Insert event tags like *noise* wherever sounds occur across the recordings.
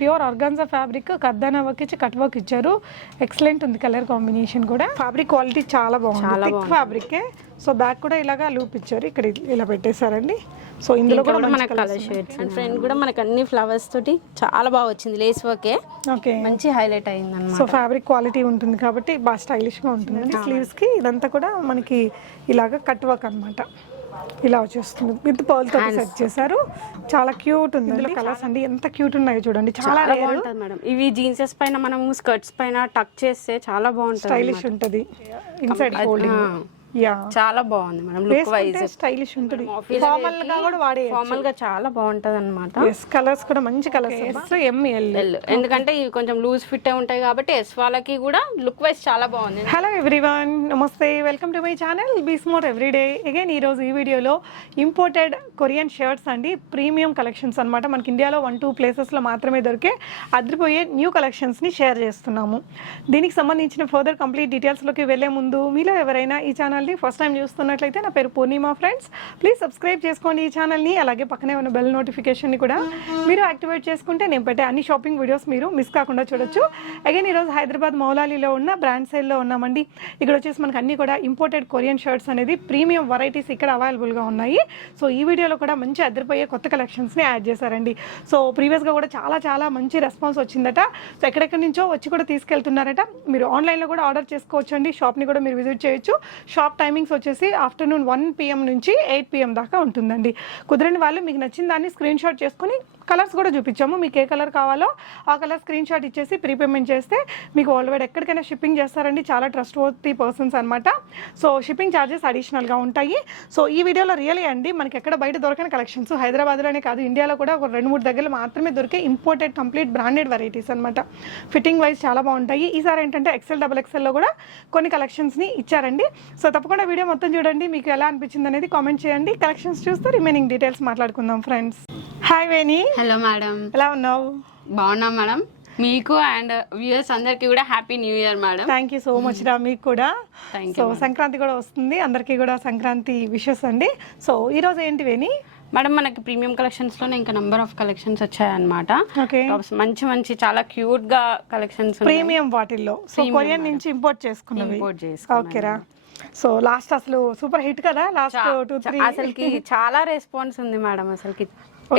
Pure organza fabric కర్దానా work ఇచ్చి cut work ఇచ్చారు ఎక్సలెంట్ ఉంది కలర్ కాంబినేషన్ కూడా. ఫ్యాబ్రిక్ క్వాలిటీ చాలా బాగుంది. థిక్ ఫ్యాబ్రిక్ సో బ్యాక్ కూడా ఇలాగా లూప్ ఇచ్చారు. ఇక్కడ ఇలా పెట్టేశారండి. సో ఇందులో కూడా మనకి కలర్ షేడ్స్ అండ్ ఫ్రంట్ కూడా మనకి అన్ని ఫ్లవర్స్ తోటి చాలా బాగా వచ్చింది. లేస్ వర్కే ఓకే మంచి హైలైట్ అయింది అనమాట సో ఫ్యాబ్రిక్ క్వాలిటీ ఉంటుంది కాబట్టి బాగా స్టైలిష్గా ఉంటుంది. స్లీవ్స్కి ఇదంతా కూడా మనకి ఇలాగ కట్ వర్క్ అన్నమాట. ఇలా వచ్చేస్తుంది. విత్ పర్ల్తో సెట్ చేశారు. చాలా క్యూట్ ఉంది ఇందులో కలర్స్ అండి ఎంత క్యూట్ ఉన్నాయో చూడండి. చాలా బాగుంటుంది మేడం. ఇవి జీన్సెస్ పైన మనం స్కర్ట్స్ పైన టక్ చేస్తే చాలా బాగుంటుంది స్టైలిష్ ఉంటది. ఇన్సైడ్ ఫోల్డింగ్ యా చాలా బాగుంది మేడం లుక్ వైజ్ స్టైలిష్ ఉంటుంది. ఫార్మల్గా కూడా వాడే ఫార్మల్గా చాలా బాగుంటది అనమాట ఎస్ కలర్స్ కూడా మంచి కలర్స్ ఎంఎల్ ఎందుకంటే ఇవి కొంచెం లూజ్ ఫిట్ ఉంటాయి కాబట్టి ఎస్ వాళ్ళకి కూడా లుక్ వైజ్ చాలా బాగుంది. Hello everyone namaste welcome to my channel బీస్మోర్ every day again ఈరోజు ఈ వీడియోలో ఇంపోర్టెడ్ కొరియన్ షర్ట్స్ అండి. ప్రీమియం కలెక్షన్స్ అన్నమాట. మనకి ఇండియాలో వన్ టూ ప్లేసెస్లో మాత్రమే దొరికే అదిరిపోయే న్యూ కలెక్షన్స్ని షేర్ చేస్తున్నాము. దీనికి సంబంధించిన ఫర్దర్ కంప్లీట్ డీటెయిల్స్లోకి వెళ్ళే ముందు మీలో ఎవరైనా ఈ ఛానల్ని ఫస్ట్ టైం చూస్తున్నట్లయితే నా పేరు పూర్ణిమ ఫ్రెండ్స్. ప్లీజ్ సబ్స్క్రైబ్ చేసుకోండి ఈ ఛానల్ని అలాగే పక్కనే ఉన్న బెల్ నోటిఫికేషన్ని కూడా మీరు యాక్టివేట్ చేసుకుంటే నేను పెట్టే అన్ని షాపింగ్ వీడియోస్ మీరు మిస్ కాకుండా చూడొచ్చు. అగైన్ ఈరోజు హైదరాబాద్ మౌలాలీలో ఉన్న బ్రాండ్ సైడ్లో ఉన్నామండి. ఇక్కడ వచ్చేసి మనకు అన్ని కూడా ఇంపోర్టెడ్ కొరియన్ షర్ట్స్ అనేది ప్రీమియం వెరైటీస్ ఇక్కడ అవైలబుల్గా ఉన్నాయి. సో ఈ వీడియోలో కూడా మంచి అదిరిపోయే కొత్త కలెక్షన్స్ని యాడ్ చేశారండి. సో ప్రీవియస్గా కూడా చాలా చాలా మంచి రెస్పాన్స్ వచ్చిందట. సో ఎక్కడెక్కడి నుంచో వచ్చి కూడా తీసుకెళ్తున్నారట. మీరు ఆన్లైన్లో కూడా ఆర్డర్ చేసుకోవచ్చు అండి షాప్ని కూడా మీరు విజిట్ చేయొచ్చు. షాప్ టైమింగ్స్ వచ్చేసి ఆఫ్టర్నూన్ వన్ పిఎం నుంచి ఎయిట్ పిఎం దాకా ఉంటుందండి. కుదరని వాళ్ళు మీకు నచ్చిన దాన్ని స్క్రీన్ షాట్ చేసుకుని కలర్స్ కూడా చూపించాము. మీకు ఏ కలర్ కావాలో ఆ కలర్ స్క్రీన్ షాట్ ఇచ్చేసి ప్రీపేమెంట్ చేస్తే మీకు వరల్డ్ వైడ్ ఎక్కడికైనా షిప్పింగ్ చేస్తారండి. చాలా ట్రస్ట్ వర్తీ పర్సన్స్ అనమాట సో షిప్పింగ్ ఛార్జెస్ అడిషనల్గా ఉంటాయి. సో ఈ వీడియోలో రియలీ అండి మనకి ఎక్కడ బయట దొరకని కలెక్షన్స్ హైదరాబాద్లోనే కాదు ఇండియాలో కూడా ఒక రెండు మూడు దగ్గర మాత్రమే దొరికే ఇంపోర్టెడ్ కంప్లీట్ బ్రాండెడ్ వెరైటీస్ అనమాట ఫిట్టింగ్ వైజ్ చాలా బాగుంటాయి. ఈసారి ఏంటంటే ఎక్సెల్ డబల్ ఎక్సెల్లో కూడా కొన్ని కలెక్షన్స్ని ఇచ్చారండి. సో తప్పకుండా వీడియో మొత్తం చూడండి. మీకు ఎలా అనిపించింది అనేది కామెంట్ చేయండి. కలెక్షన్స్ చూస్తూ రిమైనింగ్ డీటెయిల్స్ మాట్లాడుకుందాం friends hi Veni hello madam. ఎలా ఉన్నావు? బాగున్నాం మేడం. మీకు అండ్ వ్యూయర్స్ అందరికి కూడా happy new year madam. Thank you so much రా మీకు కూడా. సో సంక్రాంతి కూడా వస్తుంది. అందరికీ కూడా సంక్రాంతి విషెస్ అండి. సో ఈ రోజు ఏంటి వేణి? మేడం మనకి ప్రీమియం కలెక్షన్స్లోనే ఇంకా నంబర్ ఆఫ్ కలెక్షన్స్ వచ్చాయన్నమాట. మంచి మంచి చాలా క్యూట్గా కలెక్షన్స్ ప్రీమియం వాటిల్లో. సో కొరియన్ నుంచి ఇంపోర్ట్ చేసుకున్నవి. ఇంపోర్ట్ చేసుకున్నాం ఓకేరా సో లాస్ట్ అసలు సూపర్ హిట్ కదా? లాస్ట్ టూ త్రీ అసలుకి చాలా రెస్పాన్స్ ఉంది మేడం అసలుకి.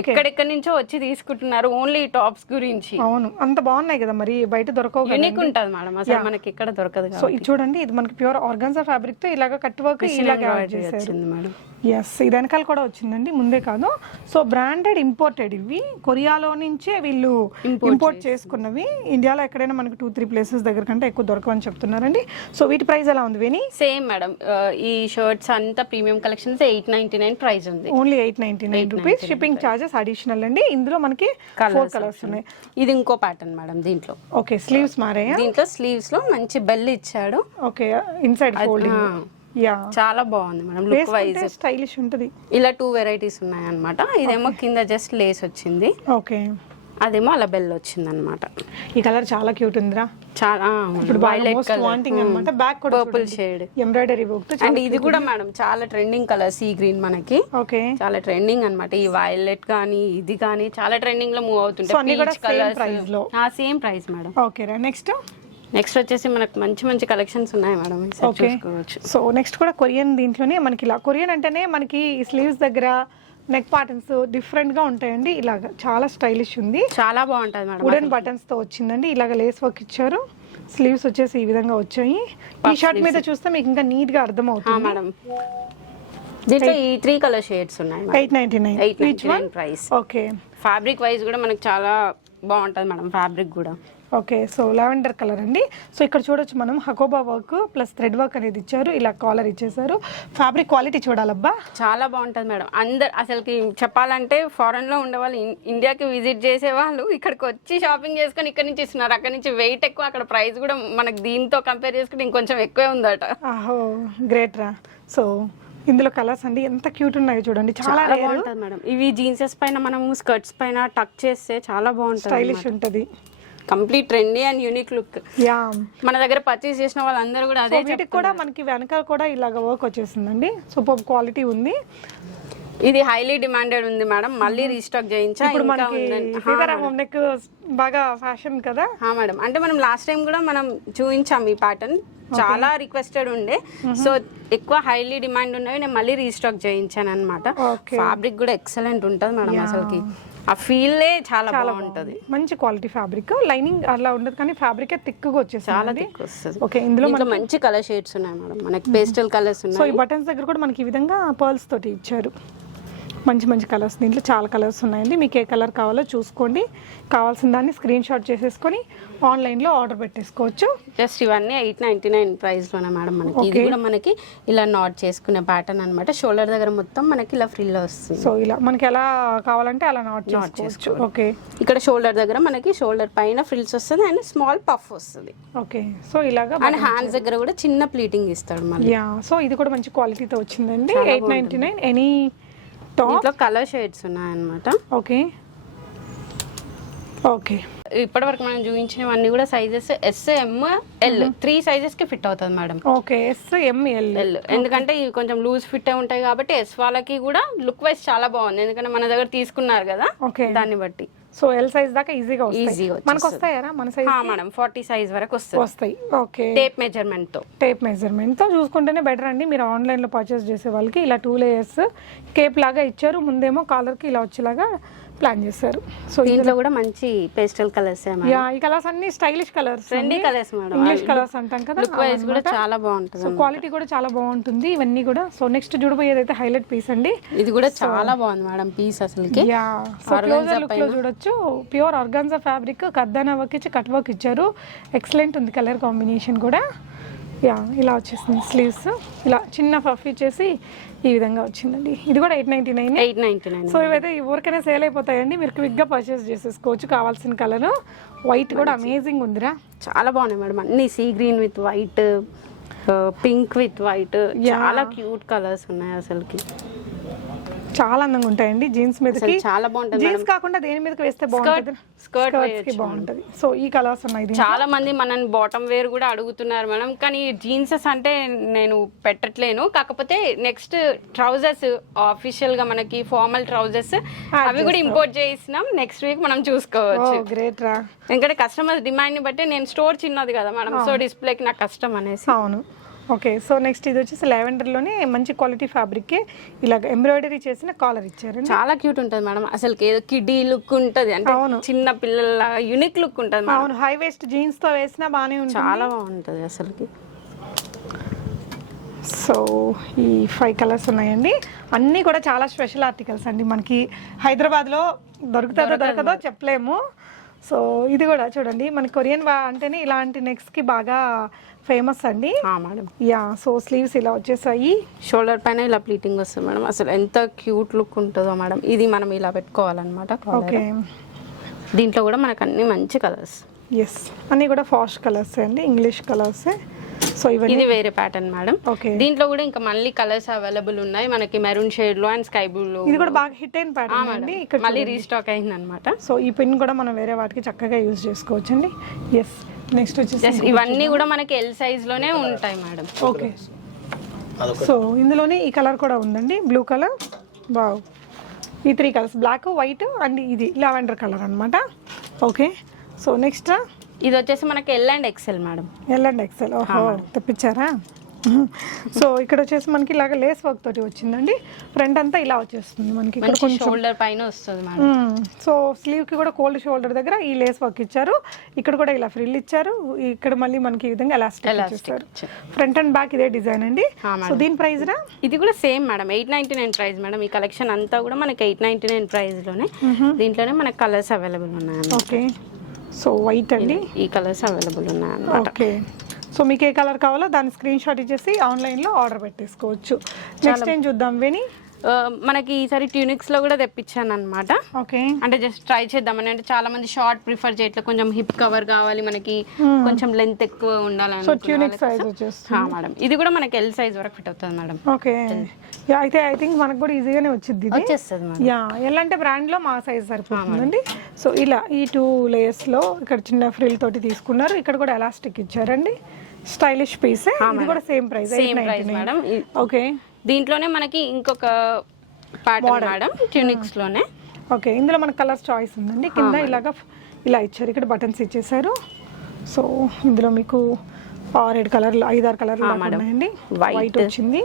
ఎక్కడెక్కడి నుంచో వచ్చి తీసుకుంటున్నారు ఓన్లీ టాప్స్ గురించి. అవును. అంత బాగున్నాయి కదా మరి బయట దొరకవు యూనిక్ ఉంటది మేడం అసలు మనకి ఎక్కడ దొరకదు సో ఇది చూడండి ఇది మనకి ప్యూర్ ఆర్గాన్జా ఫ్యాబ్రిక్తో ఇలాగ కట్ వర్క్ ఇలాగ వచ్చింది మేడం. ఎస్ ఇది వెనకాల కూడా వచ్చిందండి ముందే కాదు. సో బ్రాండెడ్ ఇంపోర్టెడ్ ఇవి. కొరియాలో నుంచే వీళ్ళు ఇంపోర్ట్ చేసుకున్నవి. ఇండియాలో ఎక్కడైనా మనకి టూ త్రీ ప్లేసెస్ దగ్గర కంటే ఎక్కువ దొరకవని చెప్తున్నారండి. సో వీటి ప్రైస్ ఎలా ఉంది విని సేమ్ మేడం ఈ షర్ట్స్ అంతా premium collections eight ninety nine price ఉంది. Only eight ninety nine rupees shipping charges additional అండి. ఇందులో మనకి ఫోర్ కలర్స్ ఉన్నాయి. ఇది ఇంకో ప్యాటర్న్ మేడం దీంట్లో. ఓకే స్లీవ్స్ మారాయా? దీంట్లో స్లీవ్స్లో మంచి బెల్ ఇచ్చాడు. ఓకే ఇన్సైడ్ ఫోల్డింగ్ చాలా బాగుంది మేడం లుక్ వైజ్ స్టైలిష్ ఉంటుంది. ఇలా టూ వెరైటీస్ ఉన్నాయి అనమాట ఇదేమో కింద జస్ట్ లేస్ వచ్చింది. ఓకే అదేమో అలా బెల్ వచ్చింది అనమాట ఈ కలర్ చాలా క్యూట్ ఉందిరా. చాలా ఇప్పుడు మోస్ట్ వాంటింగ్ అన్నమాట. బ్యాక్ కూడా purple shade embroidery work and ఇది కూడా మేడం చాలా ట్రెండింగ్ కలర్ సీ గ్రీన్ మనకి. ఓకే చాలా ట్రెండింగ్ అన్నమాట. ఈ వైలెట్ కానీ ఇది కానీ చాలా ట్రెండింగ్లో మూవ్ అవుతుంటాయి. Colours. Same price madam. Okay next next వచ్చేసి మనకు మంచి మంచి కలెక్షన్స్ ఉన్నాయి మేడం ఓకే సో నెక్స్ట్ కూడా కొరియన్ దీంట్లోనే మనకి ఇలా కొరియన్ అంటేనే మనకి స్లీవ్స్ దగ్గర నెక్ పాటన్స్ డిఫరెంట్గా ఉంటాయండి. ఇలాగ చాలా స్టైలిష్ ఉంది. చాలా బాగుంటది మేడం వుడెన్ బటన్స్తో వచ్చిందండి. ఇలాగ లేస్ వర్క్ ఇచ్చారు. స్లీవ్స్ వచ్చేసి ఈ విధంగా వచ్చాయి. ఈ షర్ట్ మీద చూస్తే మీకు ఇంకా నీట్గా అర్థం అవుతుంది మేడం దీంట్లో ఈ త్రీ కలర్ షేడ్స్ ఉన్నాయి eight ninety nine eight ninety nine price okay fabric wise కూడా మనకు చాలా బాగుంటది మేడం ఫ్యాబ్రిక్ కూడా. ఓకే సో లావెండర్ కలర్ అండి. సో ఇక్కడ చూడొచ్చు మనం hakoba work plus thread work అనేది ఇచ్చారు. ఇలా కాలర్ ఇచ్చేసారు ఫ్యాబ్రిక్ క్వాలిటీ చూడాలబ్బా. చాలా బాగుంటది మేడం. అందరు అసలుకి చెప్పాలంటే ఫారెన్లో ఉండే వాళ్ళు ఇన్- ఇండియాకి విజిట్ చేసే వాళ్ళు ఇక్కడికి వచ్చి షాపింగ్ చేసుకొని ఇక్కడ నుంచి ఇస్తున్నారు. అక్కడ నుంచి వెయిట్ ఎక్కువ అక్కడ ప్రైస్ కూడా మనకి దీంతో కంపేర్ చేసుకుంటే ఇంకొంచెం ఎక్కువే ఉందట. ఆహో గ్రేట్ రా. సో ఇందులో కలర్స్ అండి ఎంత క్యూట్ ఉన్నాయో చూడండి. చాలా బాగుంటది మేడం. ఇవి జీన్సెస్ పైన మనం స్కర్ట్స్ పైన టక్ చేస్తే చాలా బాగుంటది స్టైలిష్ ఉంటది. Complete trendy and unique look. Yeah. మన దగ్గర పర్చేస్ చేసిన వాళ్ళందరూ కూడా అదే వీటికి కూడా మనకి వెనకాల కూడా ఇలాగ వర్క్ వచ్చేసిందండి. సూపర్ క్వాలిటీ ఉంది. ఇది హైలీ డిమాండెడ్ ఉంది మేడం మళ్ళీ రీస్టాక్ చేయించా ఇప్పుడు మనకి నెక్ బాగా ఫ్యాషన్ కదా? హా, మేడం అంటే మనం లాస్ట్ టైం కూడా మనం చూపించాం ఈ ప్యాటర్న్ చాలా రిక్వెస్టెడ్ ఉండే. సో ఎక్కువ హైలీ డిమాండ్ ఉన్నవి నేను మళ్ళీ రీస్టాక్ చేయించాను అనమాట. ఫ్యాబ్రిక్ కూడా ఎక్సలెంట్ ఉంటుంది మేడం అసలుకి. ఆ ఫీల్లే చాలా బాగుంటది. మంచి క్వాలిటీ ఫ్యాబ్రిక్. లైనింగ్ అలా ఉండదు కానీ ఫ్యాబ్రిక్ థిక్గా వచ్చేసి చాలా థిక్ వస్తుంది. ఓకే ఇందులో ఇందులో మంచి కలర్ షేడ్స్ ఉన్నాయి మేడం. మనకి పేస్టల్ కలర్స్ సో ఉన్నాయి. ఈ బటన్స్ దగ్గర కూడా మనకి ఈ విధంగా పర్ల్స్ తోటి ఇచ్చారు. మంచి మంచి కలర్స్ దీంట్లో చాలా కలర్స్ ఉన్నాయండి. మీకు ఏ కలర్ కావాలో చూసుకోండి. కావాల్సిన దాన్ని స్క్రీన్ షాట్ చేసేసుకొని ఆన్లైన్లో ఆర్డర్ పెట్టేసుకోవచ్చు. జస్ట్ ఇవన్నీ ఎయిట్ నైన్టీ నైన్ ప్రైస్లోనే మేడం మనకి. ఇది కూడా మనకి ఇలా నాట్ చేసుకునే ప్యాటర్న్ అన్నమాట. షోల్డర్ దగ్గర మొత్తం మనకి ఇలా ఫ్రిల్ వస్తుంది. సో ఇలా మనకి ఎలా కావాలంటే అలా నాట్ చేసుకోవచ్చు. ఓకే. ఇక్కడ షోల్డర్ దగ్గర మనకి షోల్డర్ పైన ఫ్రిల్స్ వస్తుంది అండ్ స్మాల్ పఫ్ వస్తుంది. ఓకే. సో ఇలాగా అండ్ హ్యాండ్స్ దగ్గర కూడా చిన్న ప్లీటింగ్ ఇస్తాడు మళ్ళీ. యా సో ఇది కూడా మంచి క్వాలిటీతో వచ్చిందండి. Eight ninety nine. Any top దీంట్లో కలర్ షేడ్స్ ఉన్నాయన్నమాట. ఓకే. ఓకే. ఇప్పటి వరకు మనం చూపించినవన్నీ కూడా sizes S M L three సైజెస్కి fit అవుతుంది madam okay. S M L L ఎందుకంటే ఇవి కొంచెం లూజ్ ఫిట్ ఉంటాయి కాబట్టి ఎస్ వాళ్ళకి కూడా లుక్ వైజ్ చాలా బాగుంది. ఎందుకంటే మన దగ్గర తీసుకున్నారు కదా దాన్ని బట్టి. సో ఎల్ సైజ్ దాకా ఈజీగా వస్తాయి. ఈజీగా మనకు వస్తాయరా మన సైజ్ మేడం ఫార్టీ సైజ్ వరకు వస్తుంది. వస్తాయి. ఓకే. టేప్ మెజర్మెంట్తో. టేప్ మెజర్మెంట్తో చూసుకుంటేనే బెటర్ అండి. మీరు ఆన్లైన్లో పర్చేస్ చేసే వాళ్ళకి ఇలా టూ లేయర్స్ కేప్ లాగా ఇచ్చారు. ముందేమో కాలర్కి ఇలా వచ్చేలాగా ప్లాన్ చేశారు సో దీంట్లో కూడా మంచి పేస్టల్ కలర్స్ యా ఈ కలర్స్ అన్ని stylish colours trendy colours madam. English colours అంటాం కదా లుక్ కూడా చాలా బాగుంటుంది సో క్వాలిటీ కూడా చాలా బాగుంటుంది ఇవన్నీ కూడా. సో నెక్స్ట్ చూడబోయేది అయితే హైలైట్ పీస్ అండి. ఇది కూడా చాలా బాగుంది మేడం పీస్ అసలుకి. యా సో క్లోజర్ లుక్లో చూడొచ్చు. ప్యూర్ ఆర్గాన్జా ఫ్యాబ్రిక్ కర్దానా వర్క్ ఇచ్చి కట్ వర్క్ ఇచ్చారు. ఎక్సలెంట్ ఉంది కలర్ కాంబినేషన్ కూడా. యా ఇలా వచ్చేసింది స్లీవ్స్ ఇలా చిన్న ఫఫ్ ఇచ్చేసి ఈ విధంగా వచ్చిందండి. ఇది కూడా eight ninety nine eight ninety nine so ఇవైతే ఊరికనే సేల్ అయిపోతాయండి. మీరు క్విక్గా పర్చేస్ చేసేసుకోవచ్చు. కావాల్సిన కలర్ వైట్ కూడా అమేజింగ్ ఉందిరా. చాలా బాగున్నాయి మేడం. అన్ని sea green with white pink with white చాలా క్యూట్ కలర్స్ ఉన్నాయి అసలుకి. చాలా అందంగా ఉంటాయండి. జీన్స్ మీదకి. అసలు చాలా బాగుంటుంది జీన్స్ కాకుండా దేని మీదకి వేస్తే బాగుంటుంది? స్కర్ట్కి బాగుంటుంది. సో ఈ కలర్స్ ఉన్నాయి. చాలా మంది మనని బాటమ్ వేర్ కూడా అడుగుతున్నారు మేడం. కానీ జీన్సెస్ అంటే నేను పెట్టట్లేను. కాకపోతే నెక్స్ట్ ట్రౌజర్స్ ఆఫీషియల్గా మనకి ఫార్మల్ ట్రౌజర్స్ అవి కూడా ఇంపోర్ట్ చేసినాం నెక్స్ట్ వీక్ మనం చూసుకోవచ్చు. గ్రేట్ రా. ఎందుకంటే కస్టమర్ డిమాండ్ని బట్టి నేను స్టోర్ చిన్నది కదా మేడం. సో డిస్ప్లేకి నాకు కష్టం అనేసి. అవును. ఓకే సో నెక్స్ట్ ఇది వచ్చేసి లావెండర్లోనే మంచి క్వాలిటీ ఫ్యాబ్రిక్ ఇలాగ ఎంబ్రాయిడరీ చేసిన కాలర్ ఇచ్చారండి చాలా క్యూట్ ఉంటుంది మేడం. అసలు ఏదో కిడ్డీ లుక్ ఉంటది. అంటే అవును. చిన్న పిల్లల యూనిక్ లుక్ ఉంటది అవును హై వేస్ట్ జీన్స్తో వేసినా బాగానే ఉంటుంది. చాలా బాగుంటది అసలుకి. సో ఈ ఫైవ్ కలర్స్ ఉన్నాయండి. అన్నీ కూడా చాలా స్పెషల్ ఆర్టికల్స్ అండి. మనకి హైదరాబాద్లో దొరుకుతుందో దొరకదో చెప్పలేము. సో ఇది కూడా చూడండి. మన కొరియన్ వా అంటేనే ఇలాంటి నెక్స్ట్కి బాగా ఫేమస్ అండి. మేడం యా సో స్లీవ్స్ ఇలా వచ్చేసాయి. షోల్డర్ పైన ఇలా ప్లీటింగ్ వస్తుంది మేడం అసలు ఎంత క్యూట్ లుక్ ఉంటుందో మేడం ఇది మనం ఇలా పెట్టుకోవాలన్నమాట. ఓకే దీంట్లో కూడా మనకు అన్ని మంచి కలర్స్ ఎస్ అన్నీ కూడా ఫాస్ట్ కలర్స్ అండి? ఇంగ్లీష్ కలర్స్ సో ఇవన్నీ ఇది వేరే ప్యాటర్న్ మేడం ఓకే దీంట్లో కూడా ఇంకా మళ్ళీ కలర్స్ అవైలబుల్ ఉన్నాయి. మనకి మెరూన్ షేడ్లో అండ్ స్కై బ్లూ లో. ఇది కూడా బాగా హిట్ అయిన ప్యాటర్న్ అండి? ఇక్కడ మళ్ళీ రీస్టాక్ అయింది అనమాట సో ఈ పెన్ కూడా మనం వేరే వాటికి చక్కగా యూజ్ చేసుకోవచ్చు అండి. ఎస్ నెక్స్ట్ వచ్చేసి ఇవన్నీ కూడా మనకి ఎల్ సైజ్లోనే ఉంటాయి మేడం ఓకే సో ఇందులోనే ఈ కలర్ కూడా ఉందండి. బ్లూ కలర్ బావ్ ఈ three colours black white and ఇది లావెండర్ కలర్ అన్నమాట. Okay so next? ఇది వచ్చేసి మనకి L and XL madam L and XL ఓహో తెప్పించారా? సో ఇక్కడ వచ్చేసి మనకి ఇలాగ లేస్ వర్క్ తోటి వచ్చిందండి. ఫ్రంట్ అంతా ఇలా వచ్చేస్తుంది మనకి ఇక్కడ మంచి షోల్డర్ పైన వస్తుంది. సో స్లీవ్కి కూడా కోల్డ్ షోల్డర్ దగ్గర ఈ లేస్ వర్క్ ఇచ్చారు. ఇక్కడ కూడా ఇలా ఫ్రిల్ ఇచ్చారు. ఇక్కడ మళ్ళీ మనకి ఈ విధంగా ఎలాస్టిక్ ఇచ్చారు. ఫ్రంట్ అండ్ బ్యాక్ ఇదే డిజైన్ అండి. సో దీని ప్రైస్ రా? ఇది కూడా same madam eight ninety nine price madam ఈ కలెక్షన్ అంతా కూడా మనకి ఎయిట్ నైన్టీ నైన్ ప్రైస్లోనే దీంట్లోనే మనకి కలర్స్ అవైలబుల్ ఉన్నాయి ఓకే సో వైట్ అండి. ఈ కలర్స్ అవైలబుల్ ఉన్నాయి ఓకే సో మీకు ఏ కలర్ కావాలో దాని స్క్రీన్ షాట్ ఇచ్చేసి ఆన్లైన్లో ఆర్డర్ పెట్టేసుకోవచ్చు. నెక్స్ట్ ఏం చూద్దాం విని మనకి ఈసారి ట్యూనిక్స్లో కూడా తెప్పించాను అనమాట ఓకే. అంటే జస్ట్ ట్రై చేద్దామని. అంటే చాలా మంది షార్ట్ ప్రిఫర్ చేయట్లేదు కొంచెం హిప్ కవర్ కావాలి మనకి. కొంచెం లెంత్ ఎక్కువ ఉండాలని సో ట్యూనిక్. సైజ్ మేడం ఇది కూడా మనకి ఎల్ సైజ్ వరకు ఫిట్ అవుతుంది మేడం ఓకే. యా అయితే ఐ థింక్ మనకు కూడా ఈజీగానే వచ్చింది ఇది. వచ్చేస్తుంది యా ఎలా అంటే బ్రాండ్లో మా సైజ్ సరిపోతుందండి. సో ఇలా ఈ టూ లేయర్స్లో ఇక్కడ చిన్న ఫ్రిల్ తోటి తీసుకున్నారు. ఇక్కడ కూడా ఎలాస్టిక్ ఇచ్చారండి. స్టైలిష్ పీస్ ఇది కూడా same price same price madam okay దీంట్లోనే మనకి ఇంకొక ప్యాటర్న్ మేడం ట్యూనిక్స్లోనే ఓకే ఇందులో మనకు కలర్స్ చాయిస్ ఉందండి. కింద ఇలాగా ఇలా ఇచ్చారు. ఇక్కడ బటన్స్ ఇచ్చేసారు సో ఇందులో మీకు ఆరేడు కలర్లు ఐదారు మేడం. ఉన్నాయండి. వైట్ వచ్చింది.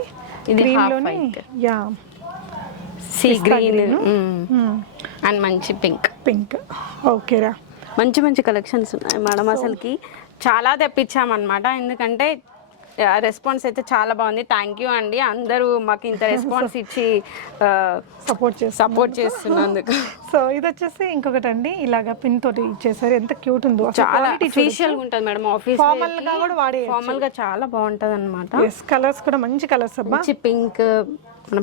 యా. Sea green. అండ్ మంచి పింక్ పింక్ ఓకేరా మంచి మంచి కలెక్షన్స్ ఉన్నాయి మేడం అసలుకి చాలా తెప్పించామన్నమాట. ఎందుకంటే రెస్పాన్స్ అయితే చాలా బాగుంది. థ్యాంక్ యూ అండి. అందరూ మాకు ఇంత రెస్పాన్స్ *laughs* ఇచ్చి సపోర్ట్ చేస్తాం సపోర్ట్ చేస్తున్నందుకు. సో ఇది వచ్చేసి ఇంకొకటి అండి ఇలాగా పిన్ తోటి ఇచ్చేసారు. ఎంత క్యూట్ ఉందో. చాలా అఫీషియల్ ఉంటుంది మేడం. ఆఫీస్ Formal గా కూడా వాడేయచ్చు. ఫార్మల్గా చాలా బాగుంటది అనమాట కలర్స్ కూడా మంచి కలర్స్ అబ్బా. మంచి పింక్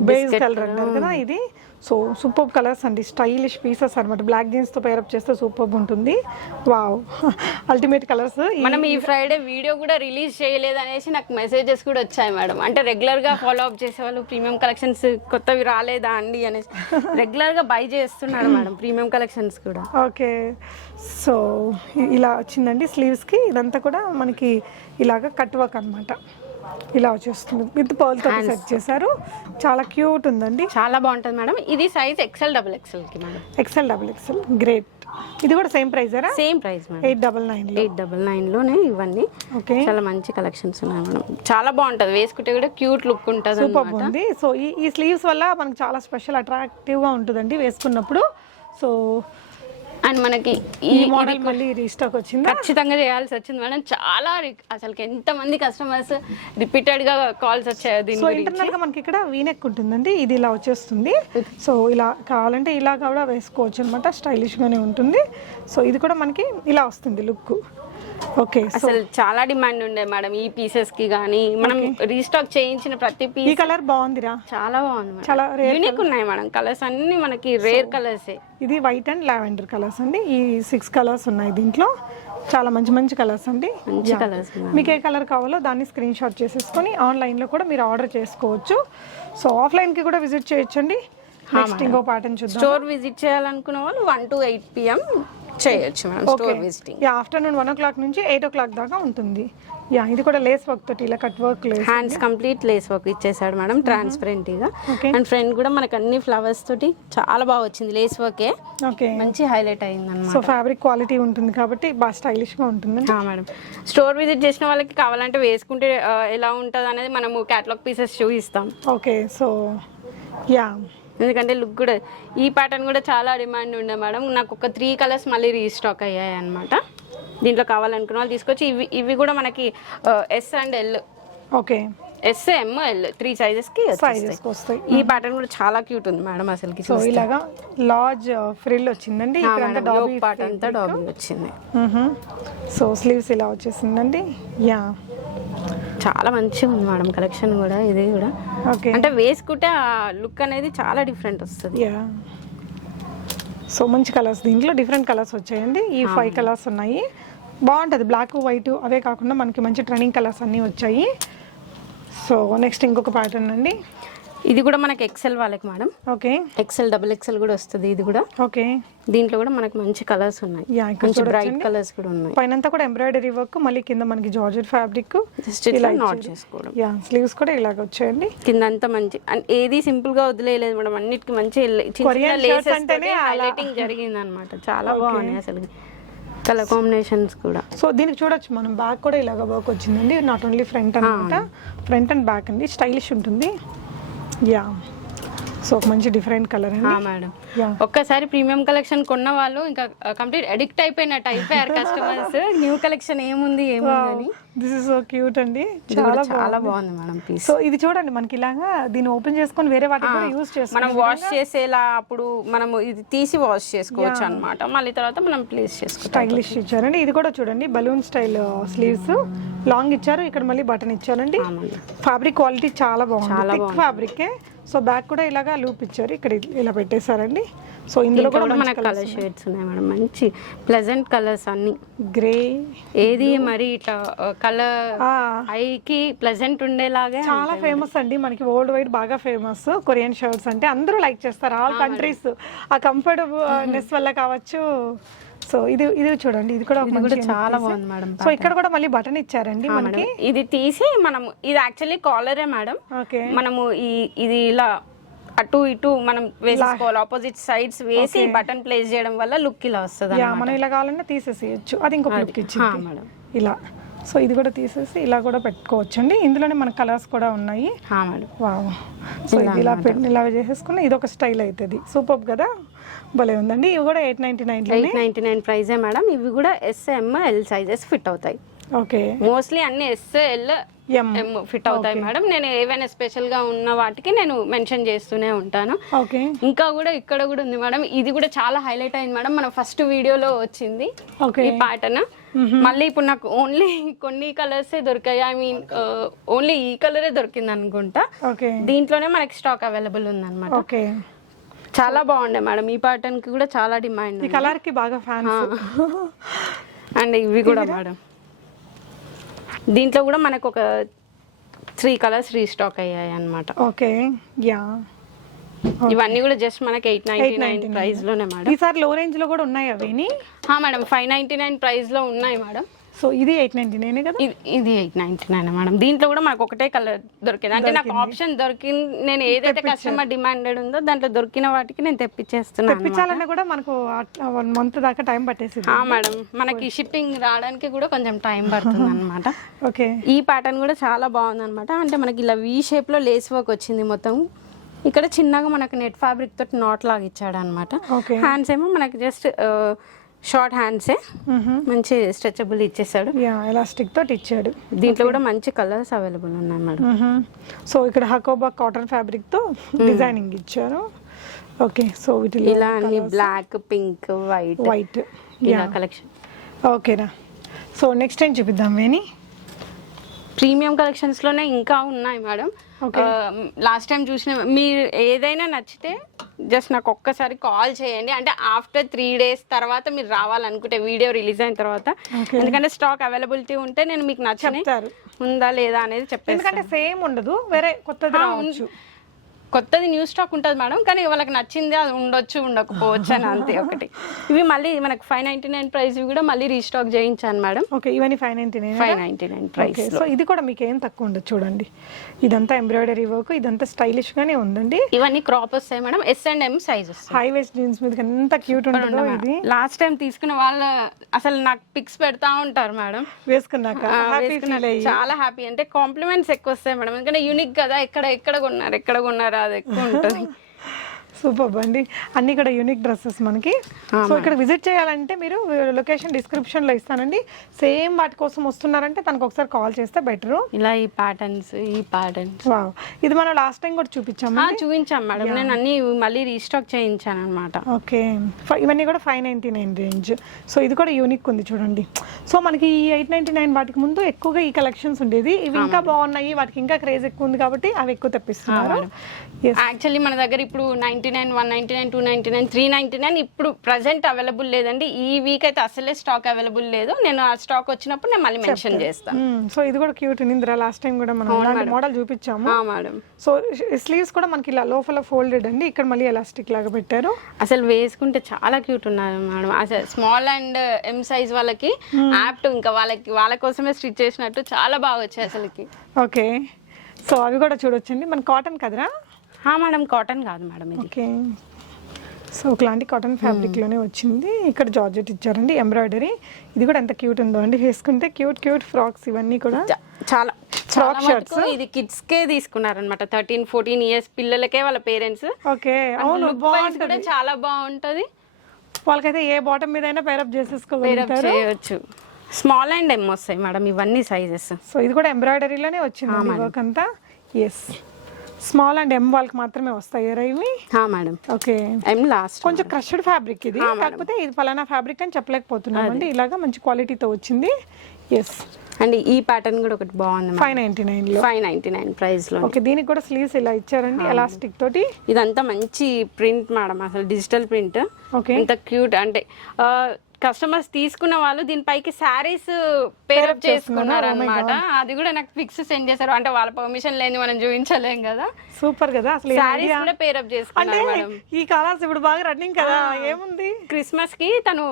బేస్ కలర్ అంటారు కదా ఇది. సో సూపర్ కలర్స్ అండి స్టైలిష్ పీసెస్ అనమాట బ్లాక్ జీన్స్తో పేరప్ చేస్తే సూపర్ ఉంటుంది. వావ్. Ultimate colours. మనం ఈ ఫ్రైడే వీడియో కూడా రిలీజ్ చేయలేదు అనేసి నాకు మెసేజెస్ కూడా వచ్చాయి మేడం. అంటే రెగ్యులర్గా ఫాలో అప్ చేసే వాళ్ళు ప్రీమియం కలెక్షన్స్ కొత్తవి రాలేదా అండి అనేసి. రెగ్యులర్గా బై చేస్తున్నారు మేడం ప్రీమియం కలెక్షన్స్ కూడా. ఓకే. సో ఇలా వచ్చిందండి స్లీవ్స్కి. ఇదంతా కూడా మనకి ఇలాగ కట్ వర్క్ అనమాట ఇలా వచ్చేస్తుంది విత్ పర్ల్తో సెట్ చేశారు. చాలా క్యూట్ ఉందండి. చాలా బాగుంటుంది మేడం. ఇది size XL double ఎక్సెల్కి madam. XL double XL great ఇది కూడా same ప్రైజరా same price madam. Eight double nine eight double నైన్లోనే ఇవన్నీ. ఓకే చాలా మంచి కలెక్షన్స్ ఉన్నాయి మేడం. చాలా బాగుంటది. వేసుకుంటే కూడా క్యూట్ లుక్ ఉంటుంది సూపర్ ఉంది. సో ఈ ఈ స్లీవ్స్ వల్ల మనకు చాలా స్పెషల్ అట్రాక్టివ్గా ఉంటుందండి వేసుకున్నప్పుడు. సో అండ్ మనకి ఈ మోడల్ మళ్ళీ రీస్టాక్ వచ్చిందా? ఖచ్చితంగా చేయాల్సి వచ్చింది మేడం. చాలా అసలు ఎంత మంది కస్టమర్స్ రిపీటెడ్గా కాల్స్ వచ్చాయి దీని ఇంటర్నల్గా మనకి ఇక్కడ వీనెక్ ఉంటుందండి. ఇది ఇలా వచ్చేస్తుంది. సో ఇలా కావాలంటే ఇలా కూడా వేసుకోవచ్చు అనమాట స్టైలిష్ గానే ఉంటుంది. సో ఇది కూడా మనకి ఇలా వస్తుంది లుక్ ఓకే అసలు చాలా డిమాండ్ ఉండే మేడం ఈ పీసెస్కి కానీ మనం రీస్టాక్ చేయించిన ప్రతి ఈ పీస్ కలర్ బాగుందిరా. చాలా బాగుంది. చాలా యూనిక్ ఉన్నాయి మేడం కలర్స్ అన్ని మనకి రేర్ కలర్స్ ఇది వైట్ అండ్ లావెండర్ కలర్స్ అండి. ఈ సిక్స్ కలర్స్ ఉన్నాయి దీంట్లో. చాలా మంచి మంచి కలర్స్ అండి. మంచి. కలర్స్ మీకు ఏ కలర్ కావాలో దాన్ని స్క్రీన్ షాట్ చేసేసుకొని ఆన్లైన్లో కూడా మీరు ఆర్డర్ చేసుకోవచ్చు. సో ఆఫ్లైన్కి కూడా విజిట్ చేయొచ్చండి. నెక్స్ట్ ఇంకో ప్యాటర్న్ చూద్దాం స్టోర్ విజిట్ చేయాలనుకున్న వాళ్ళు వన్ టు ఎయిట్ పిఎం చేయొచ్చు madam store visiting. Yeah afternoon one o'clock నుంచి ఎయిట్ ఓ క్లాక్ దాకా ఉంటుంది. యా ఇది కూడా లేస్ వర్క్ తోటి ఇలా cut work lace hands complete lace work ఇచ్చేసాడు మేడం ట్రాన్స్పరెంట్గా. Okay. అండ్ ఫ్రంట్ కూడా మనకు అన్ని ఫ్లవర్స్ తోటి చాలా బాగా వచ్చింది లేస్ వర్కే ఓకే మంచి హైలైట్ అయింది అనమాట సో ఫ్యాబ్రిక్ క్వాలిటీ ఉంటుంది కాబట్టి బాగా స్టైలిష్గా ఉంటుంది. మేడం. స్టోర్ విజిట్ చేసిన వాళ్ళకి కావాలంటే వేసుకుంటే ఎలా ఉంటుంది అనేది మనము క్యాటలాగ్ పీసెస్ చూపిస్తాం. ఓకే సో యా ఎందుకంటే లుక్ కూడా ఈ ప్యాటర్న్ కూడా చాలా డిమాండ్ ఉండే మేడం. నాకు ఒక త్రీ కలర్స్ మళ్ళీ రీస్టాక్ అయ్యాయి అనమాట దీంట్లో కావాలనుకున్న వాళ్ళు తీసుకొచ్చి ఇవి ఇవి కూడా మనకి S and L okay S M L three సైజెస్కి సైజెస్కి వస్తాయి. ఈ ప్యాటర్న్ కూడా చాలా క్యూట్ ఉంది మేడం అసలుకి సో ఇలాగా లార్జ్ ఫ్రిల్ వచ్చిందండి. ఇక్కడ అంతా డాబీ పార్ట్ అంతా డాబీ వచ్చింది. సో స్లీవ్స్ ఇలా వచ్చేసిందండి. యా చాలా మంచిగా ఉంది మేడం కలెక్షన్ కూడా ఇది కూడా. ఓకే అంటే వేసుకుంటే ఆ లుక్ అనేది చాలా డిఫరెంట్ వస్తుంది. యా సో మంచి కలర్స్ దీంట్లో డిఫరెంట్ కలర్స్ వచ్చాయండి. ఈ ఫైవ్ కలర్స్ ఉన్నాయి. బాగుంటుంది. బ్లాక్ వైట్ అవే కాకుండా మనకి మంచి ట్రెండింగ్ కలర్స్ అన్నీ వచ్చాయి. సో నెక్స్ట్ ఇంకొక ప్యాటర్న్ అండి ఇది కూడా మనకి ఎక్సెల్ వాళ్ళకి madam okay XL double XL కూడా వస్తుంది ఇది కూడా. ఓకే దీంట్లో కూడా మనకి మంచి కలర్స్ ఉన్నాయి. మంచి బ్రైట్ కలర్స్ కూడా ఉన్నాయి. పైనంతా కూడా ఎంబ్రాయిడరీ వర్క్ మళ్ళీ కింద మనకి జార్జెట్ ఫ్యాబ్రిక్ జస్ట్ ఇట్లా నాట్ చేసుకోవడం. యా స్లీవ్స్ కూడా ఇలాగ వచ్చాయండి. కింద అంతా మంచి ఏది సింపుల్గా వదిలేయలేదు మేడం అన్నిటికి మంచి shirts అంటేనే. హైలైటింగ్ జరిగింది అనమాట చాలా బాగున్నాయి అసలు కలర్ కాంబినేషన్స్ కూడా. సో దీనికి చూడొచ్చు మనం బ్యాక్ కూడా ఇలాగ వర్క్ వచ్చిందండి. నాట్ ఓన్లీ ఫ్రంట్ అనమాట ఫ్రంట్ అండ్ బ్యాక్ అండి. స్టైలిష్ ఉంటుంది. యా సో మంచి డిఫరెంట్ కలర్ మేడం. ఒక్కసారి ప్రీమియం కలెక్షన్ కొన్న వాళ్ళు ఇంకా కంప్లీట్ అడిక్ట్ అయిపోయినట్టు అయిపోయారు కస్టమర్స్. న్యూ కలెక్షన్ ఏముంది ఏముందని దిస్ ఇస్ సో క్యూట్ అండి. చాలా చాలా బాగుంది. మేడం పీస్ సో ఇది చూడండి మనకి ఇలాగా దీన్ని ఓపెన్ చేసుకొని వేరే వాటికి కూడా యూస్ చేస్తాం మనం వాష్ చేసేలా అప్పుడు మనము ఇది తీసి వాష్ చేసుకోవచ్చు అన్నమాట. మళ్ళీ తర్వాత మనం ప్లేస్ చేసుకోవచ్చు. స్టైలిష్ ఇచ్చారండి. ఇది కూడా చూడండి బలూన్ స్టైల్ స్లీవ్స్ లాంగ్ ఇచ్చారు ఇక్కడ మళ్ళీ బటన్ ఇచ్చారండి. ఫ్యాబ్రిక్ క్వాలిటీ చాలా బాగుంది. థిక్ ఫ్యాబ్రిక్ సో బ్యాక్ కూడా ఇలాగా లూప్ ఇచ్చారు. ఇక్కడ ఇలా పెట్టేశారండి. సో ఇందులో కూడా మనకు కలర్ షేడ్స్ ఉన్నాయి. మేడం. మంచి ప్లెజెంట్ కలర్స్ అన్ని. గ్రే ఏది మరి ఇట్లా కలర్ ఐకి ప్లెజెంట్ ఉండేలాగే చాలా ఫేమస్ అండి. మనకి వరల్డ్ వైడ్ బాగా ఫేమస్ కొరియన్ షర్ట్స్ అంటే అందరూ లైక్ చేస్తారు. ఆల్ కంట్రీస్ ఆ కంఫర్టబుల్నెస్ *laughs* వల్ల కావచ్చు. సో ఇది ఇది చూడండి ఇది కూడా చాలా బాగుంది మేడం సో ఇక్కడ కూడా మళ్ళీ బటన్ ఇచ్చారండి మనకి. ఇది తీసి మనము ఇది యాక్చువల్లీ కాలరే మేడం. ఓకే. మనము ఈ ఇది ఇలా అటు ఇటు మనం వేసేసుకోవాలి ఆపోజిట్ సైడ్స్ వేసి బటన్ ప్లేస్ చేయడం వల్ల లుక్ ఇలా వస్తుంది మనం ఇలా కావాలంటే తీసేసేయచ్చు. అది ఇంకొక లుక్ హా, ఇచ్చింది. మేడం. ఇలా. సో ఇది కూడా తీసేసి ఇలా కూడా పెట్టుకోవచ్చు అండి ఇందులోనే మన కలర్స్ కూడా ఉన్నాయి. సో ఇది ఇలా పెట్టి ఇలా చేసేసుకుని ఇది ఒక స్టైల్ అవుతుంది సూపర్ కదా? భలే ఉందండి. ఇవి కూడా ఎయిట్ నైన్టీ నైన్లోనే ఎయిట్ నైన్టీ నైన్ ప్రైజే మేడం. ఇవి కూడా S M L sizes fit అవుతాయి. ఓకే. మోస్ట్లీ అన్ని ఎస్ ఎల్ ఎం ఫిట్ అవుతాయి మేడం. నేను ఏవైనా స్పెషల్గా ఉన్న వాటికి నేను మెన్షన్ చేస్తూనే ఉంటాను. ఓకే. ఇంకా కూడా ఇక్కడ కూడా ఉంది మేడం. ఇది కూడా చాలా హైలైట్ అయింది మేడం. మన ఫస్ట్ వీడియోలో వచ్చింది ఓకే. ఈ ప్యాటర్న్ మళ్ళీ ఇప్పుడు నాకు ఓన్లీ కొన్ని కలర్సే దొరికాయి. ఐ మీన్ ఓన్లీ ఈ కలరే దొరికింది అనుకుంటా దీంట్లోనే మనకి స్టాక్ అవైలబుల్ ఉందన్నమాట. చాలా బాగుండే మేడం. ఈ ప్యాటర్న్కి కూడా చాలా డిమాండ్ ఈ కలర్కి బాగా ఫ్యాన్స్ అండ్ ఇవి కూడా మేడం. దీంట్లో కూడా మనకు ఒక త్రీ కలర్స్ రీస్టాక్ అయ్యాయి అన్నమాట. ఓకే. యా. ఇవన్నీ కూడా జస్ట్ మనకి ఎయిట్ నైన్టీ నైన్ ప్రైస్లోనే మేడం. ఈసారి లో రేంజ్లో కూడా ఉన్నాయి అవిని హా మేడం ఫైవ్ నైన్టీ నైన్ ప్రైస్లో ఉన్నాయి మేడం. సో ఇది ఎయిట్ నైన్టీ నైన్ కదా? ఇది ఇది ఎయిట్ నైన్టీ నైన్ మేడం. దీంట్లో కూడా మనకు ఒకటే కలర్ దొరికింది. అంటే నాకు ఆప్షన్ దొరికింది. నేను ఏదైతే కస్టమర్ డిమాండెడ్ ఉందో దాంట్లో దొరికిన వాటికి నేను తెప్పించేస్తున్నాను తెప్పించాలన్నా కూడా మనకు వన్ మంత్ దాకా టైం పట్టేసింది. ఆ మేడం మనకి షిప్పింగ్ రావడానికి కూడా కొంచెం టైం పడుతుంది అనమాట *laughs* ఓకే. ఈ ప్యాటర్న్ కూడా చాలా బాగుంది అనమాట అంటే మనకి ఇలా వీ షేప్లో లేస్ వర్క్ వచ్చింది మొత్తం. ఇక్కడ చిన్నగా మనకు నెట్ ఫ్యాబ్రిక్ తోటి నాట్ లాగా ఇచ్చాడు అనమాట ఓకే. హ్యాండ్స్ ఏమో మనకి జస్ట్ షార్ట్ హ్యాండ్సే. మంచి స్ట్రెచబుల్ ఇచ్చేసాడు. ఎలాస్టిక్ తోటి ఇచ్చాడు. దీంట్లో కూడా మంచి కలర్స్ అవైలబుల్ ఉన్నాయి మేడం. సో ఇక్కడ హకోబా కాటన్ ఫ్యాబ్రిక్తో డిజైనింగ్ ఇచ్చారు. ఓకే సో వీటిలో ఇలా అన్ని బ్లాక్ పింక్ వైట్ వైట్ ఇలా కలెక్షన్ ఓకేనా సో నెక్స్ట్ ఏం చూపిద్దాం వేని ప్రీమియం కలెక్షన్స్లోనే ఇంకా ఉన్నాయి మేడం. లాస్ట్ టైం చూసిన మీరు ఏదైనా నచ్చితే జస్ట్ నాకు ఒక్కసారి కాల్ చేయండి. అంటే ఆఫ్టర్ త్రీ డేస్ తర్వాత మీరు రావాలనుకుంటే వీడియో రిలీజ్ అయిన తర్వాత. ఎందుకంటే స్టాక్ అవైలబిలిటీ ఉంటే నేను మీకు నచ్చిన ఉందా లేదా అనేది చెప్పేసి ఎందుకంటే సేమ్ ఉండదు వేరే కొత్తది కొత్తది న్యూ స్టాక్ ఉంటుంది మేడం కానీ వాళ్ళకి నచ్చింది అది ఉండొచ్చు ఉండకపోవచ్చు అని అంతే ఒకటి. ఇవి మళ్ళీ మనకు ఫైవ్ నైన్టీ నైన్ ప్రైస్ కూడా మళ్ళీ రీస్టాక్ చేయించాను మేడం. ఓకే ఇవన్నీ five ninety nine five ninety nine price so ఇది కూడా మీకు ఏం తక్కువ ఉండదు చూడండి. ఇదంతా ఎంబ్రాయిడరీ వర్క్ ఇదంతా స్టైలిష్ గానే ఉందండి. ఇవన్నీ క్రాప్ వస్తాయి madam S and M sizes high waist jeans మీద ఎంత క్యూట్ ఉంటుందో ఇది. లాస్ట్ టైం తీసుకున్న వాళ్ళ అసలు నాకు పిక్స్ పెడతా ఉంటారు మేడం. వేసుకున్నాక? చాలా హ్యాపీ అంటే కాంప్లిమెంట్స్ ఎక్కువ వస్తాయి మేడం. ఎందుకంటే యూనిక్ కదా ఎక్కడ ఎక్కడ కొన్నారు ఎక్కడ కొన్నారు అది ఎక్కువ ఉంటుంది సూపర్ అండి. అన్ని కూడా యూనిక్ డ్రెస్సెస్ మనకి. సో ఇక్కడ విజిట్ చేయాలంటే మీరు లొకేషన్ డిస్క్రిప్షన్లో ఇస్తానండి. సేమ్ వాటి కోసం వస్తున్నారంటే తనకు ఒకసారి కాల్ చేస్తే బెటర్ ఇలా ఈ ప్యాటర్న్స్ ఈ ప్యాటర్న్స్ వావ్ ఇది మనం లాస్ట్ టైం కూడా చూపించాము చూపించాం మేడం. నేను అన్ని మళ్ళీ రీస్టాక్ చేయించాను అనమాట ఓకే ఇవన్నీ కూడా five ninety nine range so ఇది కూడా యూనిక్ ఉంది చూడండి. సో మనకి ఈ ఎయిట్ నైంటీ నైన్ వాటికి ముందు ఎక్కువగా ఈ కలెక్షన్స్ ఉండేది. ఇవి ఇంకా బాగున్నాయి. వాటికి ఇంకా క్రేజ్ ఎక్కువ ఉంది కాబట్టి అవి ఎక్కువ తెప్పిస్తున్నారు. యాక్చువల్లీ మన దగ్గర ఇప్పుడు ninety nine one ninety nine two ninety nine three ninety nine ఇప్పుడు ప్రజెంట్ అవైలబుల్ లేదండి. ఈ వీక్ అయితే అసలే స్టాక్ అవైలబుల్ లేదు. నేను ఆ స్టాక్ వచ్చినప్పుడు నేను మళ్ళీ మెన్షన్ చేస్తాను. సో ఇది కూడా క్యూట్ నిందిరా లాస్ట్ టైం కూడా మనం మోడల్ చూపించాము. మేడం. సో స్లీవ్స్ కూడా మనకి ఇలా లోపల ఫోల్డెడ్ అండి. ఇక్కడ మళ్ళీ ఎలాస్టిక్ లాగా పెట్టారు. అసలు వేసుకుంటే చాలా క్యూట్ ఉన్నారు మేడం. అసలు స్మాల్ అండ్ ఎం సైజ్ వాళ్ళకి యాప్ట్ ఇంకా వాళ్ళకి వాళ్ళ కోసమే స్టిచ్ చేసినట్టు చాలా బాగా వచ్చాయి అసలుకి. ఓకే. సో అవి కూడా చూడొచ్చండి. మన కాటన్ కదరా? మేడం కాటన్ కాదు మేడం ఇది. ఓకే. సో ఒకలాంటి కాటన్ ఫ్యాబ్రిక్లోనే వచ్చింది. ఇక్కడ జార్జెట్ ఇచ్చారండి ఎంబ్రాయిడరీ ఇది కూడా ఎంత క్యూట్ ఉందో అండి. వేసుకుంటే క్యూట్ క్యూట్ ఫ్రాక్స్ ఇవన్నీ కూడా. చాలా shirts? మటుకు ఇది కిడ్స్ కే తీసుకున్నారనమాట థర్టీన్ ఫోర్టీన్ ఇయర్స్ పిల్లలకే వాళ్ళ పేరెంట్స్ ఓకే. అవును కూడా చాలా బాగుంటది. వాళ్ళకైతే ఏ బాటమ్ మీద అయినా పేరప్ పేరప్ చేసేసుకోగలుగుతారు చేయొచ్చు. స్మాల్ అండ్ ఎమ్ వస్తాయి మేడం ఇవన్నీ సైజెస్ సో ఇది కూడా ఎంబ్రాయిడరీలోనే వచ్చింది వర్క్ అంతా. ఎస్ స్మాల్ అండ్ ఎం వాళ్ళకి మాత్రమే వస్తాయి హా మేడం. ఓకే. ఎమ్ లాస్ట్ కొంచెం క్రష్డ్ ఫ్యాబ్రిక్ ఇది. కాకపోతే ఇది ఫలానా ఫ్యాబ్రిక్ అని చెప్పలేకపోతున్నాం అండి. ఇలాగా మంచి క్వాలిటీతో వచ్చింది. ఎస్ అండ్ ఈ ప్యాటర్న్ కూడా ఒకటి బాగుంది ఫైవ్ నైన్టీ నైన్లో. ఫైవ్ నైన్టీ నైన్ ప్రైస్లో ఓకే దీనికి కూడా స్లీవ్స్ ఇలా ఇచ్చారండి ఎలాస్టిక్ తోటి? ఇదంతా మంచి ప్రింట్ మేడం అసలు డిజిటల్ ప్రింట్ ఓకే. ఎంత క్యూట్ అంటే కస్టమర్స్ తీసుకున్న వాళ్ళు దీనిపైకి శారీస్ పేరప్ చేసుకున్నారు. అనమాట అది కూడా నాకు ఫిక్స్ సెండ్ చేశారు. అంటే వాళ్ళ పర్మిషన్ లేని మనం చూపించలేం కదా. సూపర్ కదా అసలు శారీస్ కూడా పేరప్ చేసుకున్నారు ఈ కలర్స్ ఇప్పుడు బాగా రన్నింగ్ కదా. ఏముంది? క్రిస్మస్కి తను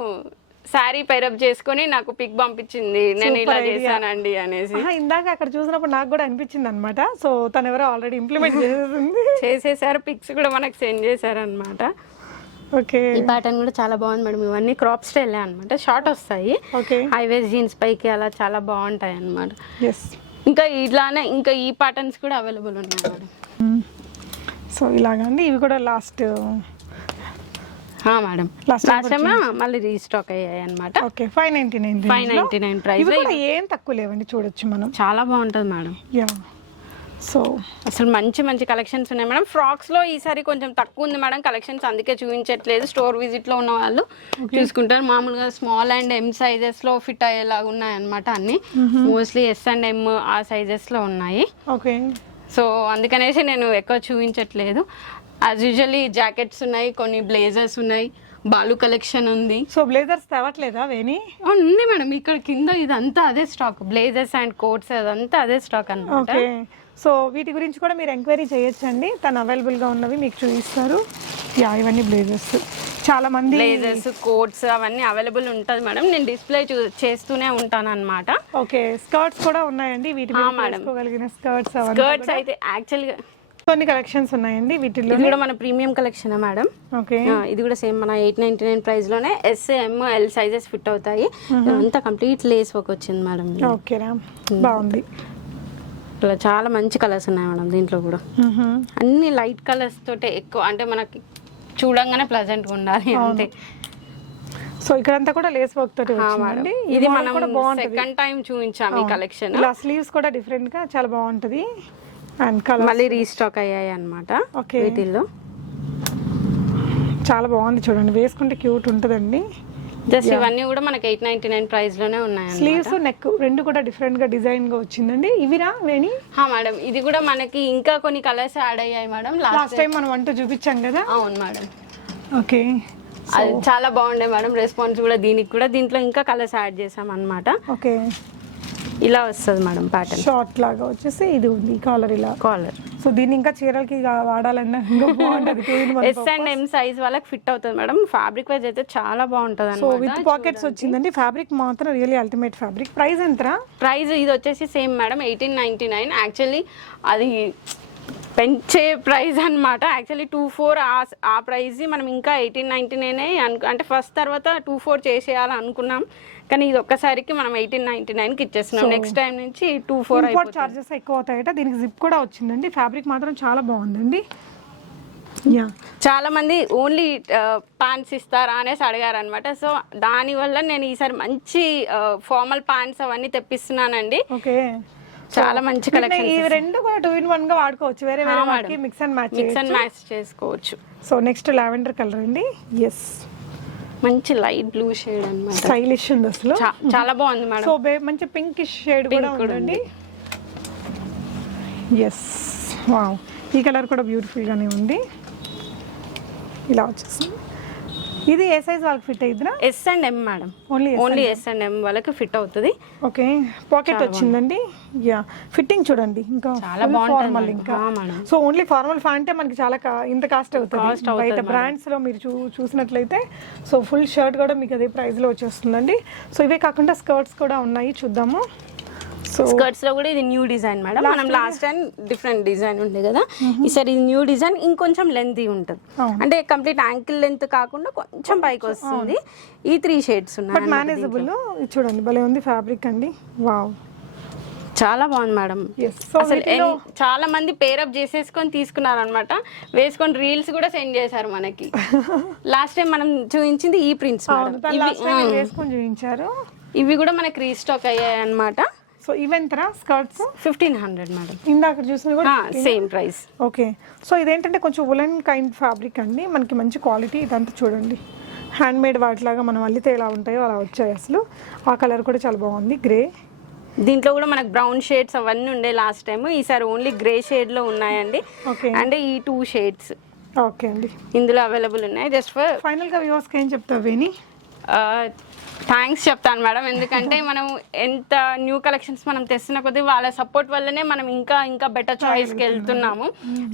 శారీ పైరప్ చేసుకొని నాకు పిక్ పంపించింది. నేను ఇలా చేశానండి అనేసి. ఇందాక అక్కడ చూసినప్పుడు నాకు కూడా అనిపించింది అనమాట సో తను ఎవరో ఆల్రెడీ ఇంప్లిమెంట్ చేసేసింది. చేసేసారు. పిక్స్ కూడా మనకు సెండ్ చేశారు అనమాట ఓకే. ఈ ప్యాటర్న్ కూడా చాలా బాగుంది మేడం. ఇవన్నీ క్రాప్ స్టైల్ అనమాట షార్ట్ వస్తాయి. ఓకే. హైవేస్ జీన్స్ పైకి అలా చాలా బాగుంటాయి అన్నమాట. ఎస్ ఇంకా ఇట్లానే ఇంకా ఈ ప్యాటర్న్స్ కూడా అవైలబుల్ ఉన్నాయి మేడం. సో ఇలాగండి ఇవి కూడా లాస్ట్ మేడం. లాస్ట్ టైం మళ్ళీ రీస్టాక్ అయ్యాయి అనమాట okay five ninety nine five ninety nine price ఏం తక్కువ లేవండి చూడొచ్చు మనం. చాలా బాగుంటుంది మేడం. యా సో అసలు మంచి మంచి కలెక్షన్స్ ఉన్నాయి మేడం. ఫ్రాక్స్లో ఈసారి కొంచెం తక్కువ ఉంది మేడం. కలెక్షన్స్ అందుకే చూపించట్లేదు. స్టోర్ విజిట్లో ఉన్న వాళ్ళు చూసుకుంటారు. మామూలుగా స్మాల్ అండ్ ఎం సైజెస్లో ఫిట్ అయ్యేలాగా ఉన్నాయి అనమాట అన్ని మోస్ట్లీ ఎస్ అండ్ ఎం ఆ సైజెస్లో ఉన్నాయి. ఓకే. సో అందుకనేసి నేను ఎక్కువ చూపించట్లేదు. యాజ్ యూజువల్లీ జాకెట్స్ ఉన్నాయి కొన్ని బ్లేజర్స్ ఉన్నాయి బాలు కలెక్షన్ ఉంది. సో బ్లేజర్స్ తేవట్లేదా వేణి? ఉంది మేడం. ఇక్కడ కింద ఇదంతా అదే స్టాక్. బ్లేజర్స్ అండ్ కోట్స్ అదంతా అదే స్టాక్ అన్నమాట. ఓకే. సో వీటి గురించి కూడా మీరు ఎంక్వైరీ చేయొచ్చండి. తను అవైలబుల్గా ఉన్నవి మీకు చూపిస్తారు. యా ఇవన్నీ బ్లేజర్స్ చాలా మంది బ్లేజర్స్ కోట్స్ అవన్నీ అవైలబుల్ ఉంటుంది మేడం. నేను డిస్ప్లే చేస్తూనే ఉంటాను అనమాట ఓకే స్కర్ట్స్ కూడా ఉన్నాయండి. వీటి మేడం. స్కర్ట్స్ స్కర్ట్స్ అయితే యాక్చువల్గా కొన్ని కలెక్షన్స్ ఉన్నాయండి వీటిల్లో ఇది కూడా మన ప్రీమియం కలెక్షన్ మేడం. ఓకే. ఇది కూడా సేమ్ మన eight ninety nine ప్రైస్లోనే S M L sizes fit అవుతాయి. అంతా కంప్లీట్ లేస్ వర్క్ వచ్చింది మేడం. ఓకే రా. బాగుంది. ఇలా చాలా మంచి కలర్స్ ఉన్నాయి మేడం దీంట్లో కూడా. అన్ని లైట్ కలర్స్ తోటే ఎక్కువ అంటే మనకి చూడంగానే ప్లెజెంట్గా ఉండాలి అంతే. సో ఇక్కడంతా కూడా లేస్ వర్క్ తోటి. వచ్చిందండి. ఇది మనం కూడా బాగుంటుంది. సెకండ్ టైం చూపించాము ఈ కలెక్షన్ ఇలా స్లీవ్స్ కూడా డిఫరెంట్గా చాలా బాగుంటది. అండ్ కలర్ మళ్ళీ రీస్టాక్ అయ్యాయి అనమాట Okay. వీటిల్లో చాలా బాగుంది చూడండి. వేసుకుంటే క్యూట్ ఉంటుందండి. జస్ట్ ఇవన్నీ కూడా మనకి ఎయిట్ నైన్టీ నైన్ ప్రైస్లోనే ఉన్నాయి స్లీవ్స్ నెక్ రెండు కూడా డిఫరెంట్గా డిజైన్గా వచ్చిందండి. ఇవిరా వేణి? మేడం ఇది కూడా మనకి ఇంకా కొన్ని కలర్స్ యాడ్ అయ్యాయి మేడం లాస్ట్ టైం మనం వంట చూపించాం కదా? అవును మేడం ఓకే అది చాలా బాగుండే మేడం రెస్పాన్స్ కూడా దీనికి కూడా దీంట్లో ఇంకా కలర్స్ యాడ్ చేసాం అన్నమాట ఓకే ఇలా వస్తుంది మేడం ప్యాటర్న్ షార్ట్ లాగా వచ్చేసి ఇది ఉంది కాలర్ ఇలా. కాలర్ సో దీన్ని ఇంకా చీరలకి వాడాలన్నా ఎస్ అండ్ ఎం సైజ్ వాళ్ళకి ఫిట్ అవుతుంది మేడం. ఫ్యాబ్రిక్ వైజ్ అయితే చాలా బాగుంటుంది సో అనమాట విత్ పాకెట్స్ వచ్చిందండి. ఫ్యాబ్రిక్ మాత్రం రియల్లీ అల్టిమేట్ ఫ్యాబ్రిక్ ప్రైస్ ఎంతరా? ప్రైస్ ఇది వచ్చేసి same madam eighteen ninety nine actually అది పెంచే ప్రైస్ అన్నమాట. యాక్చువల్లీ టూ ఫోర్ ఆ ప్రైస్ మనం ఇంకా ఎయిటీన్ నైన్టీ నైన్ అంటే ఫస్ట్ తర్వాత టూ ఫోర్ చేసేయాలి అనుకున్నాం కానీ ఇది ఒక్కసారికి మనం ఎయిటీన్ నైన్టీ నైన్కి ఇచ్చేస్తున్నాం. నెక్స్ట్ టైం నుంచి టూ ఫోర్ ఇంపోర్ట్ చార్జెస్ ఎక్కువ అవుతాయట దీనికి జిప్ కూడా వచ్చిందండి. ఫ్యాబ్రిక్ మాత్రం చాలా బాగుందండి. యా చాలా మంది ఓన్లీ ప్యాంట్స్ ఇస్తారా అనేసి అడిగారు అనమాట సో దానివల్ల నేను ఈసారి మంచి ఫార్మల్ ప్యాంట్స్ అవన్నీ తెప్పిస్తున్నానండి. ఓకే. చాలా మంచి కలెక్షన్ ఇవి రెండు కూడా టూ ఇన్ వన్గా వాడుకోవచ్చు. వేరే వేరే వాటికి mix and match mix and match చేసుకోవచ్చు. సో నెక్స్ట్ లావెండర్ కలర్ అండి. ఎస్ మంచి లైట్ బ్లూ షేడ్ అన్నమాట. స్టైలిష్ ఉంది అసలు. చాలా బాగుంది మేడం. సో బే- మంచి పింక్ షేడ్ కూడా కూడా ఉందండి. ఎస్ వావ్ ఈ కలర్ కూడా బ్యూటిఫుల్ గానే ఉంది. ఇలా వచ్చేసింది. ఇది ఏ సైజ్ వాళ్ళకి fit అయిద్దిరా? S and M madam. Only only S and M వాళ్ళకి ఫిట్ అవుతుంది. ఓకే పాకెట్ వచ్చిందండి? యా ఫిట్టింగ్ చూడండి. ఇంకా చాలా మేడం. ఇంకా. సో ఓన్లీ ఫార్మల్ ఫ్యాంటే మనకి చాలా ఇంత కాస్ట్ అవుతుంది. బయట. బ్రాండ్స్లో మీరు చూ చూసినట్లయితే సో ఫుల్ షర్ట్ కూడా మీకు అదే ప్రైస్లో వచ్చేస్తుందండి. సో ఇవే కాకుండా స్కర్ట్స్ కూడా ఉన్నాయి. చూద్దాము. స్కర్ట్స్లో కూడా ఇది న్యూ డిజైన్ మేడం మనం లాస్ట్ టైం డిఫరెంట్ డిజైన్ ఉండే కదా. ఈసారి ఇది న్యూ డిజైన్ ఇంకొంచెం లెంత్ ఉంటుంది. అంటే కంప్లీట్ యాంకిల్ లెంత్ కాకుండా కొంచెం పైకి వస్తుంది. ఈ త్రీ షేడ్స్ ఉన్నాయి మేనేజబుల్ చూడండి భలే ఉంది ఫ్యాబ్రిక్ అండి. వావ్ చాలా బాగుంది మేడం అసలు చాలా మంది పేరప్ చేసేసుకొని తీసుకున్నారు అనమాట వేసుకొని రీల్స్ కూడా సెండ్ చేశారు మనకి. *laughs* లాస్ట్ టైం మనం చూపించింది ఈ ప్రింట్స్ ఇవి కూడా మనకి రీస్టాక్ అయ్యాయి అనమాట సో ఇవెంతరా స్కర్ట్స్? Fifteen hundred madam. ఇందాక చూసిన కూడా సేమ్ ప్రైస్ ఓకే సో ఇదేంటంటే కొంచెం ఉలెన్ కైండ్ ఫ్యాబ్రిక్ అండి. మనకి మంచి క్వాలిటీ ఇదంతా చూడండి. హ్యాండ్ మేడ్ వాటిలాగా మనం అల్లితే ఎలా ఉంటాయో అలా వచ్చాయి అసలు. ఆ కలర్ కూడా చాలా బాగుంది. గ్రే దీంట్లో కూడా మనకు బ్రౌన్ షేడ్స్ అవన్నీ ఉండే లాస్ట్ టైం ఈసారి ఓన్లీ గ్రే షేడ్లో ఉన్నాయండి. ఓకే అండ్ ఈ టూ షేడ్స్ ఓకే అండి. ఇందులో అవైలబుల్ ఉన్నాయి. జస్ట్ ఫర్ ఫైనల్గా వ్యూవర్స్కి ఏం చెప్తావు వేని థ్యాంక్స్ చెప్తాను మేడం. ఎందుకంటే *laughs* మనం ఎంత న్యూ కలెక్షన్స్ మనం తెస్తున్న కొద్దీ వాళ్ళ సపోర్ట్ వల్లనే మనం ఇంకా ఇంకా బెటర్ చాయిస్కి వెళ్తున్నాము.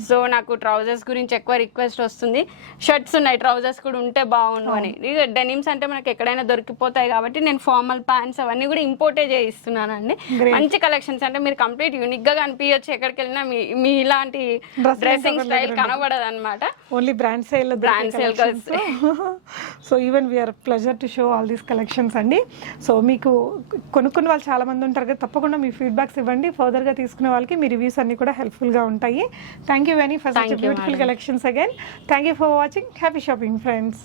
సో నాకు ట్రౌజర్స్ గురించి ఎక్కువ రిక్వెస్ట్ వస్తుంది. షర్ట్స్ ఉన్నాయి ట్రౌజర్స్ కూడా ఉంటే బాగుండు అని. డెనిమ్స్ అంటే మనకి ఎక్కడైనా దొరికిపోతాయి కాబట్టి నేను ఫార్మల్ ప్యాంట్స్ అవన్నీ కూడా ఇంపోర్టే చేయిస్తున్నానండి. మంచి కలెక్షన్స్ అంటే మీరు కంప్లీట్ యూనిక్గా కనిపించచ్చు ఎక్కడికి వెళ్ళినా. మీ మీ ఇలాంటి డ్రెస్సింగ్ స్టైల్ కనబడదు అనమాట only brand sale so even we are pleasure to show all these collections అండి. సో మీకు కొనుక్కున్న వాళ్ళు చాలా మంది ఉంటారు కదా తప్పకుండా మీ ఫీడ్బ్యాక్స్ ఇవ్వండి. ఫర్దర్గా తీసుకునే వాళ్ళకి మీ రివ్యూస్ అన్ని కూడా హెల్ప్ఫుల్గా ఉంటాయి. Thank you very for beautiful collections again thank you for watching happy shopping friends